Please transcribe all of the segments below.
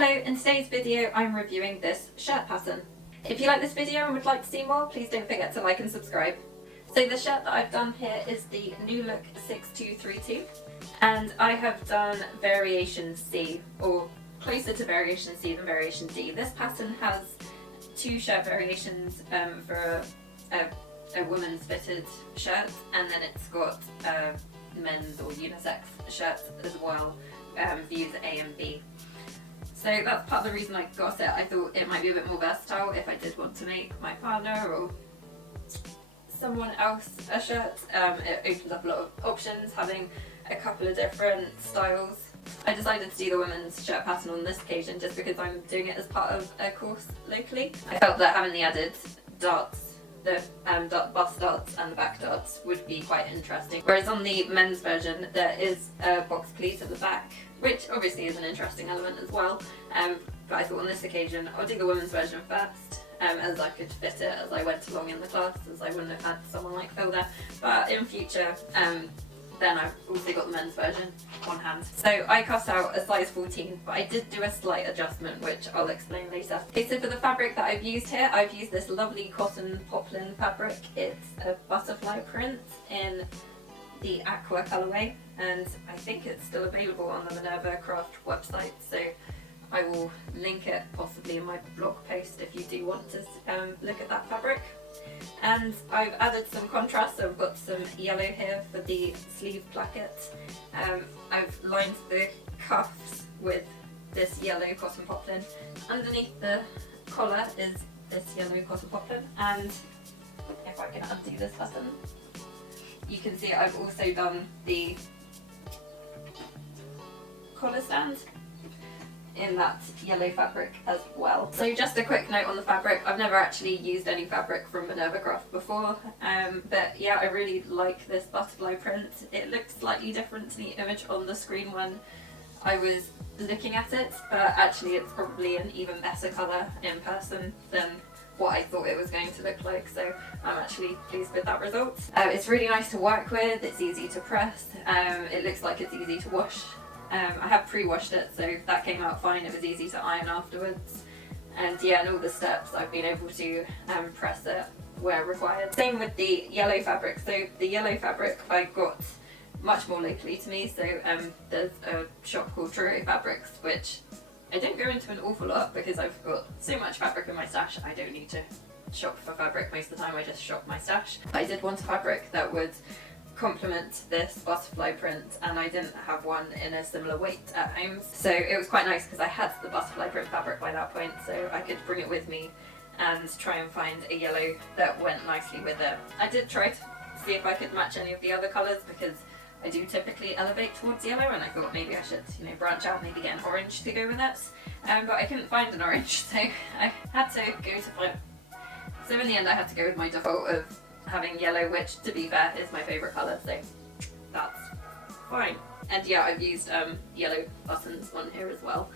Hello, in today's video I'm reviewing this shirt pattern. If you like this video and would like to see more, please don't forget to like and subscribe. So the shirt that I've done here is the New Look 6232, and I have done variation C, or closer to variation C than variation D. This pattern has two shirt variations for a woman's fitted shirt, and then it's got a men's or unisex shirt as well, views A and B. So that's part of the reason I got it. I thought it might be a bit more versatile if I did want to make my partner or someone else a shirt. It opens up a lot of options, having a couple of different styles. I decided to do the women's shirt pattern on this occasion just because I'm doing it as part of a course locally. I felt that having the added darts, the bust darts and the back darts would be quite interesting. Whereas on the men's version there is a box pleat at the back, which obviously is an interesting element as well, but I thought on this occasion I'll do the women's version first, as I could fit it as I went along in the class, as I wouldn't have had someone like Phil there. But in future, then I've also got the men's version on hand. So I cut out a size 14, but I did do a slight adjustment, which I'll explain later. Okay, so for the fabric that I've used here, I've used this lovely cotton poplin fabric. It's a butterfly print in the aqua colourway, and I think it's still available on the Minerva Craft website, so I will link it possibly in my blog post if you do want to look at that fabric. And I've added some contrast, so I've got some yellow here for the sleeve placket. I've lined the cuffs with this yellow cotton poplin. Underneath the collar is this yellow cotton poplin, and if I can undo this button, you can see I've also done the collar stand in that yellow fabric as well. So just a quick note on the fabric, I've never actually used any fabric from Minerva Craft before, but yeah, I really like this butterfly print. It looks slightly different to the image on the screen when I was looking at it, but actually it's probably an even better colour in person than what I thought it was going to look like, so I'm actually pleased with that result. It's really nice to work with, it's easy to press, it looks like it's easy to wash. I have pre-washed it, so that came out fine. It was easy to iron afterwards, and yeah, in all the steps I've been able to press it where required. Same with the yellow fabric. So the yellow fabric I got much more locally to me, so there's a shop called Truro Fabrics, which I don't go into an awful lot because I've got so much fabric in my stash. I don't need to shop for fabric most of the time, I just shop my stash. I did want a fabric that would complement this butterfly print, and I didn't have one in a similar weight at home, so it was quite nice because I had the butterfly print fabric by that point, so I could bring it with me and try and find a yellow that went nicely with it. I did try to see if I could match any of the other colours because I do typically elevate towards yellow, and I thought maybe I should, branch out, maybe get an orange to go with it, but I couldn't find an orange, so I had to go to find. So in the end I had to go with my default of having yellow, which to be fair is my favourite colour, so that's fine. And yeah, I've used yellow buttons on here as well,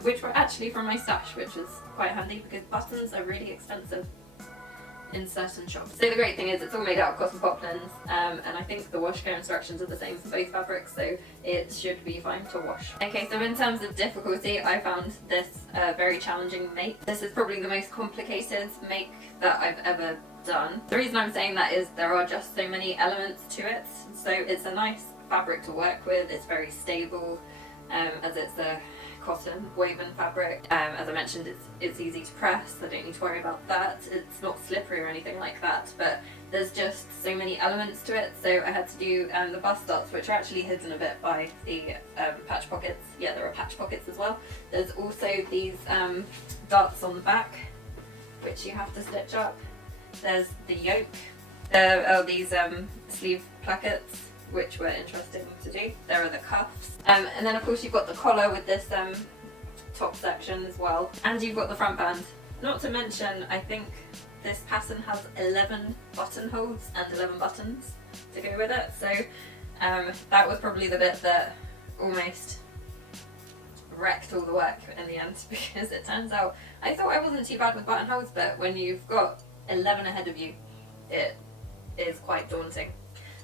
which were actually from my stash, which was quite handy because buttons are really expensive in certain shops. So the great thing is it's all made out of cotton poplins, and I think the wash care instructions are the same for both fabrics, so it should be fine to wash. Okay, so in terms of difficulty, I found this very challenging make. This is probably the most complicated make that I've ever done. The reason I'm saying that is there are just so many elements to it, so it's a nice fabric to work with, it's very stable, as it's a cotton woven fabric. As I mentioned, it's easy to press, I don't need to worry about that. It's not slippery or anything like that, but there's just so many elements to it, so I had to do the bust darts, which are actually hidden a bit by the patch pockets. Yeah, there are patch pockets as well. There's also these darts on the back, which you have to stitch up. There's the yoke, these sleeve plackets, which were interesting to do. There are the cuffs, and then of course you've got the collar with this top section as well, and you've got the front band. Not to mention, I think this pattern has 11 buttonholes and 11 buttons to go with it, so that was probably the bit that almost wrecked all the work in the end, because it turns out I thought I wasn't too bad with buttonholes, but when you've got 11 ahead of you, it is quite daunting.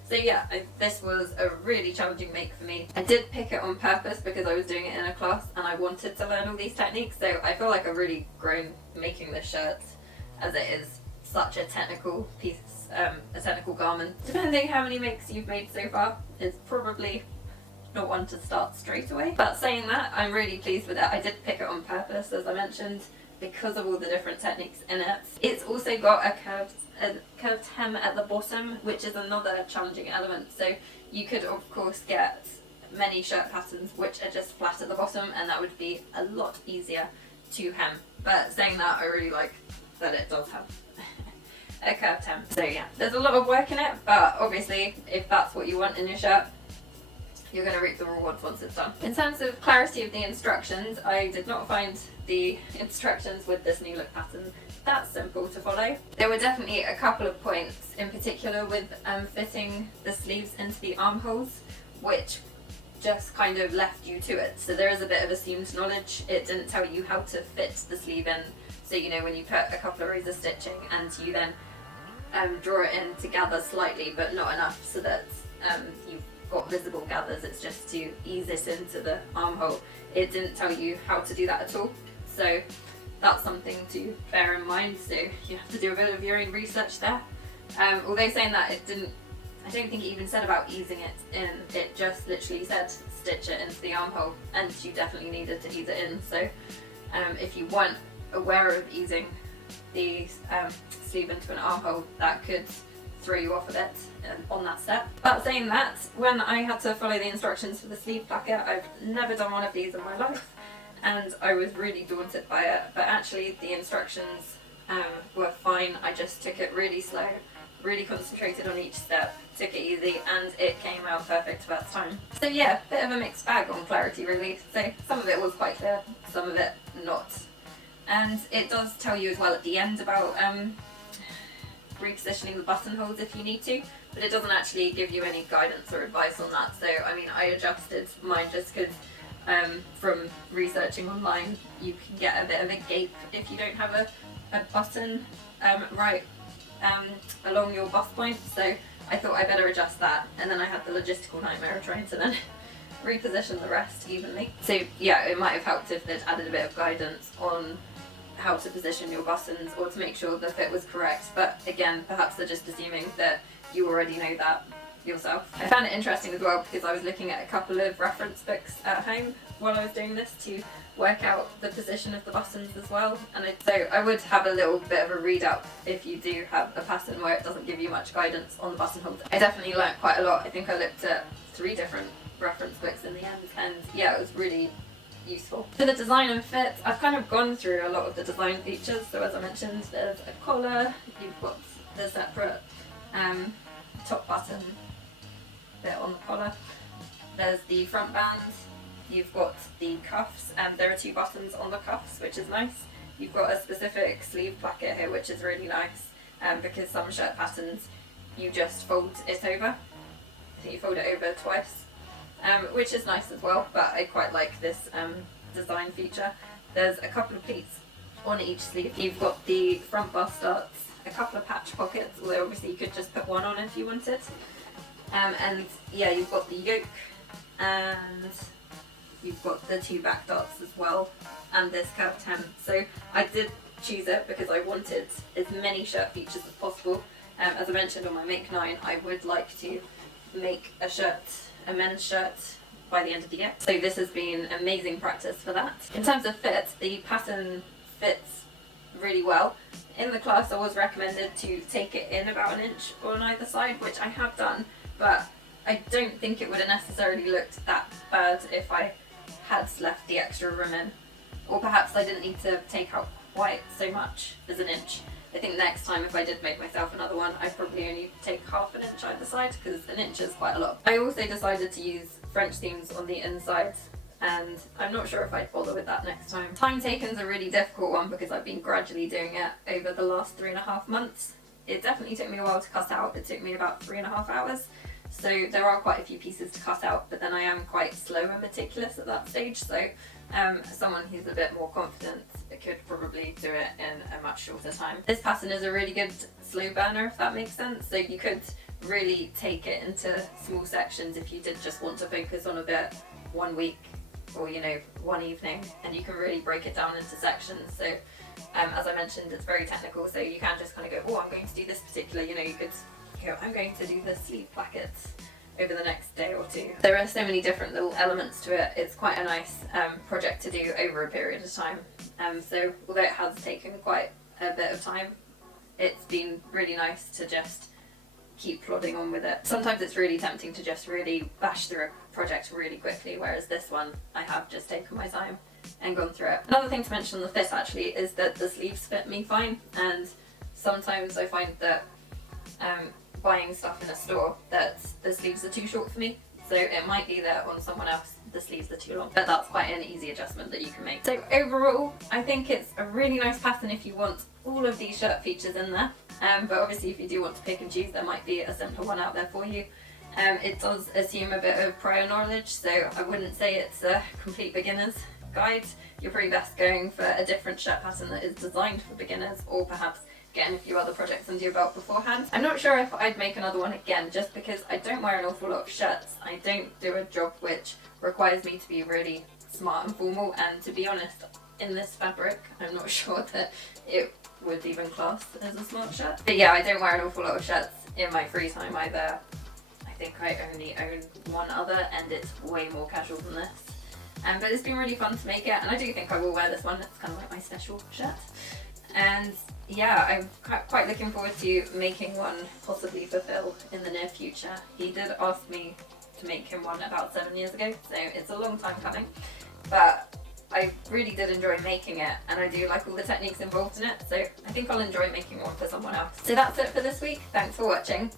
So yeah, this was a really challenging make for me. I did pick it on purpose because I was doing it in a class and I wanted to learn all these techniques, so I feel like I've really grown making this shirt, as it is such a technical piece, a technical garment. Depending how many makes you've made so far, it's probably not one to start straight away. But saying that, I'm really pleased with it. I did pick it on purpose, as I mentioned, because of all the different techniques in it. It's also got a curved hem at the bottom, which is another challenging element. So you could of course get many shirt patterns which are just flat at the bottom, and that would be a lot easier to hem. But saying that, I really like that it does have a curved hem. So yeah, there's a lot of work in it, but obviously if that's what you want in your shirt, you're going to reap the rewards once it's done. In terms of clarity of the instructions, I did not find the instructions with this new look pattern that simple to follow. There were definitely a couple of points in particular with fitting the sleeves into the armholes, which just kind of left you to it. So there is a bit of assumed knowledge. It didn't tell you how to fit the sleeve in. So you know, when you put a couple of rows of stitching and you then draw it in to gather slightly but not enough so that you've got visible gathers, it's just to ease it into the armhole. It didn't tell you how to do that at all, so that's something to bear in mind. So you have to do a bit of your own research there. Although saying that, it didn't, I don't think it even said about easing it in. It just literally said stitch it into the armhole, and you definitely needed to ease it in. So if you weren't aware of easing the sleeve into an armhole, that could throw you off a bit on that step. But saying that, when I had to follow the instructions for the sleeve placket, I've never done one of these in my life, and I was really daunted by it. But actually the instructions were fine. I just took it really slow, really concentrated on each step, took it easy, and it came out perfect first time. So yeah, bit of a mixed bag on clarity really. So some of it was quite clear, some of it not. And it does tell you as well at the end about repositioning the buttonholes if you need to, but it doesn't actually give you any guidance or advice on that. So I mean, I adjusted mine just because from researching online, you can get a bit of a gape if you don't have a button right along your bust point, so I thought I better adjust that, and then I had the logistical nightmare of trying to then reposition the rest evenly. So yeah, it might have helped if they'd added a bit of guidance on how to position your buttons or to make sure the fit was correct, but again, perhaps they're just assuming that you already know that yourself. I found it interesting as well because I was looking at a couple of reference books at home while I was doing this to work out the position of the buttons as well, and so I would have a little bit of a read up if you do have a pattern where it doesn't give you much guidance on the buttonholes. I definitely learnt quite a lot. I think I looked at 3 different reference books in the end, and yeah, it was really useful. For the design and fit, I've kind of gone through a lot of the design features. So as I mentioned, there's a collar, you've got the separate top button bit on the collar, there's the front band, you've got the cuffs, and there are 2 buttons on the cuffs, which is nice. You've got a specific sleeve placket here, which is really nice, because some shirt patterns you just fold it over, so you fold it over twice. Which is nice as well, but I quite like this design feature. There's a couple of pleats on each sleeve. You've got the front bust darts, a couple of patch pockets, although obviously you could just put one on if you wanted. And yeah, you've got the yoke, and you've got the 2 back darts as well, and this curved hem. So I did choose it because I wanted as many shirt features as possible. As I mentioned on my Make 9, I would like to make a men's shirt by the end of the year. So this has been amazing practice for that. In terms of fit, the pattern fits really well. In the class I was recommended to take it in about 1 inch on either side, which I have done, but I don't think it would have necessarily looked that bad if I had left the extra room in. Or perhaps I didn't need to take out quite so much as 1 inch. I think next time if I did make myself another one, I'd probably only take half 1 inch either side, because 1 inch is quite a lot. I also decided to use French seams on the inside, and I'm not sure if I'd bother with that next time. Time taken's a really difficult one because I've been gradually doing it over the last 3.5 months. It definitely took me a while to cut out. It took me about 3.5 hours. So there are quite a few pieces to cut out, but then I am quite slow and meticulous at that stage, so someone who's a bit more confident could probably do it in a much shorter time. This pattern is a really good slow burner, if that makes sense, so you could really take it into small sections if you did just want to focus on a bit one week or, you know, one evening, and you can really break it down into sections. So as I mentioned, it's very technical, so you can just kind of go, oh, I'm going to do this particular, you know, you could go, I'm going to do the sleeve plackets over the next day or two. There are so many different little elements to it. It's quite a nice project to do over a period of time. So although it has taken quite a bit of time, it's been really nice to just keep plodding on with it. Sometimes it's really tempting to just really bash through a project really quickly, whereas this one I have just taken my time and gone through it. Another thing to mention on the fit actually is that the sleeves fit me fine, and sometimes I find that buying stuff in a store that the sleeves are too short for me, so it might be that on someone else the sleeves are too long, but that's quite an easy adjustment that you can make. So overall, I think it's a really nice pattern if you want all of these shirt features in there, but obviously if you do want to pick and choose, there might be a simpler one out there for you. It does assume a bit of prior knowledge, so I wouldn't say it's a complete beginner's guide. You're probably best going for a different shirt pattern that is designed for beginners, or perhaps getting a few other projects under your belt beforehand. I'm not sure if I'd make another one again, just because I don't wear an awful lot of shirts. I don't do a job which requires me to be really smart and formal, and to be honest, in this fabric, I'm not sure that it would even class as a smart shirt. But yeah, I don't wear an awful lot of shirts in my free time either. I think I only own one other, and it's way more casual than this. But it's been really fun to make it, and I do think I will wear this one. It's kind of like my special shirt. And yeah, I'm quite looking forward to making one possibly for Phil in the near future. He did ask me to make him one about 7 years ago, so it's a long time coming. But I really did enjoy making it, and I do like all the techniques involved in it, so I think I'll enjoy making one for someone else. So that's it for this week. Thanks for watching.